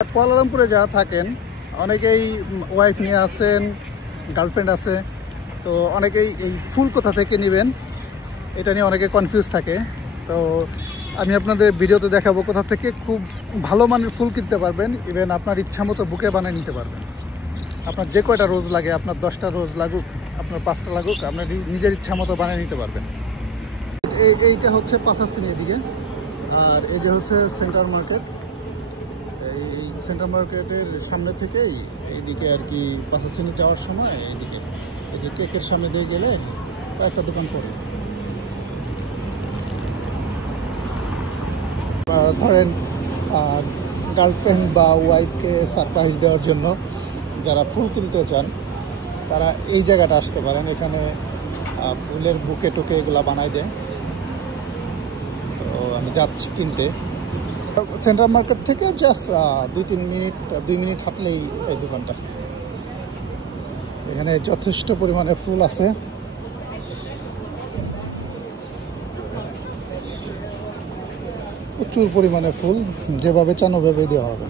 কুয়ালালামপুরে যারা থাকেন অনেকেই ওয়াইফ নিয়ে আসেন, গার্লফ্রেন্ড আছে, তো অনেকেই এই ফুল কোথা থেকে নেবেন এটা নিয়ে অনেকে কনফিউজ থাকে। তো আমি আপনাদের ভিডিওতে দেখাবো কোথা থেকে খুব ভালো মানের ফুল কিনতে পারবেন। ইভেন আপনার ইচ্ছা মতো বুকে বানিয়ে নিতে পারবেন। আপনার যে কয়টা রোজ লাগে, আপনার 10টা রোজ লাগুক, আপনার 5টা লাগুক, আপনার নিজের ইচ্ছা মতো বানিয়ে নিতে পারবেন। এইটা হচ্ছে পাঁচাশ্রেণী এদিকে, আর এই যে হচ্ছে সেন্টার মার্কেট। এই সেন্টার মার্কেটের সামনে থেকেই এইদিকে আর কি পাঁচাশ্রেণী যাওয়ার সময় এইদিকে এই যে কেকের সামনে দিয়ে গেলে কয়েকটা দোকান পড়ে। ধরেন গার্লফ্রেন্ড বা ওয়াইফকে সারপ্রাইজ দেওয়ার জন্য যারা ফুল কিনতে চান তারা এই জায়গাটা আসতে পারেন। এখানে ফুলের বুকে টুকে এগুলা বানাই দেয়। তো আমি যাচ্ছি কিনতে। সেন্ট্রাল মার্কেট থেকে জাস্ট 2 মিনিট হাঁটলেই এই দোকানটা। এখানে যথেষ্ট পরিমাণে ফুল আছে। প্রচুর পরিমাণে ফুল, যেভাবে চান ওভাবে দেওয়া হবে।